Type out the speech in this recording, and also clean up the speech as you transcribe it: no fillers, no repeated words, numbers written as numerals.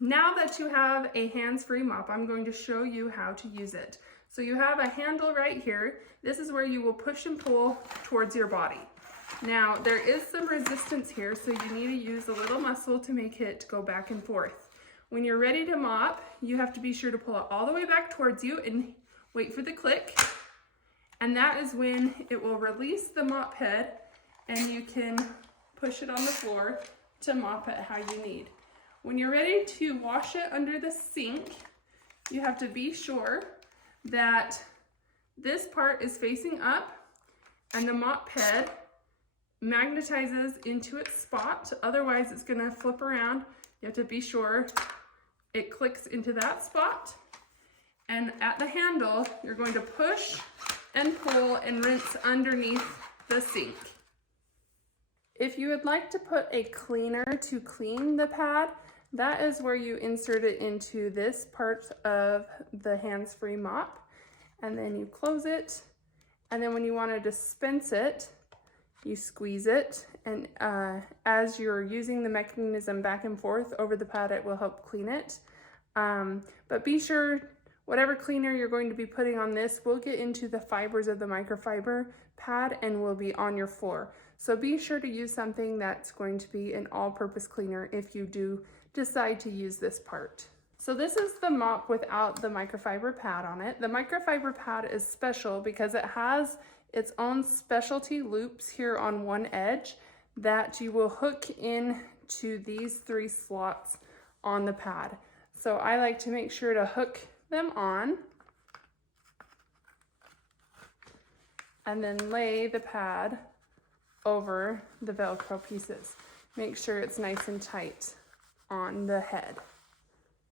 Now that you have a hands-free mop, I'm going to show you how to use it. So you have a handle right here. This is where you will push and pull towards your body. Now there is some resistance here, so you need to use a little muscle to make it go back and forth. When you're ready to mop, you have to be sure to pull it all the way back towards you and wait for the click. And that is when it will release the mop head and you can push it on the floor to mop it how you need. When you're ready to wash it under the sink, you have to be sure that this part is facing up and the mop head magnetizes into its spot. Otherwise, it's gonna flip around. You have to be sure it clicks into that spot. And at the handle, you're going to push and pull and rinse underneath the sink. If you would like to put a cleaner to clean the pad, that is where you insert it into this part of the hands-free mop, and then you close it, and then when you want to dispense it, you squeeze it, and as you're using the mechanism back and forth over the pad, it will help clean it. But be sure, whatever cleaner you're going to be putting on this will get into the fibers of the microfiber pad and will be on your floor. So be sure to use something that's going to be an all-purpose cleaner if you do decide to use this part. So this is the mop without the microfiber pad on it. The microfiber pad is special because it has its own specialty loops here on one edge that you will hook in to these 3 slots on the pad. So I like to make sure to hook them on and then lay the pad over the Velcro pieces. Make sure it's nice and tight on the head.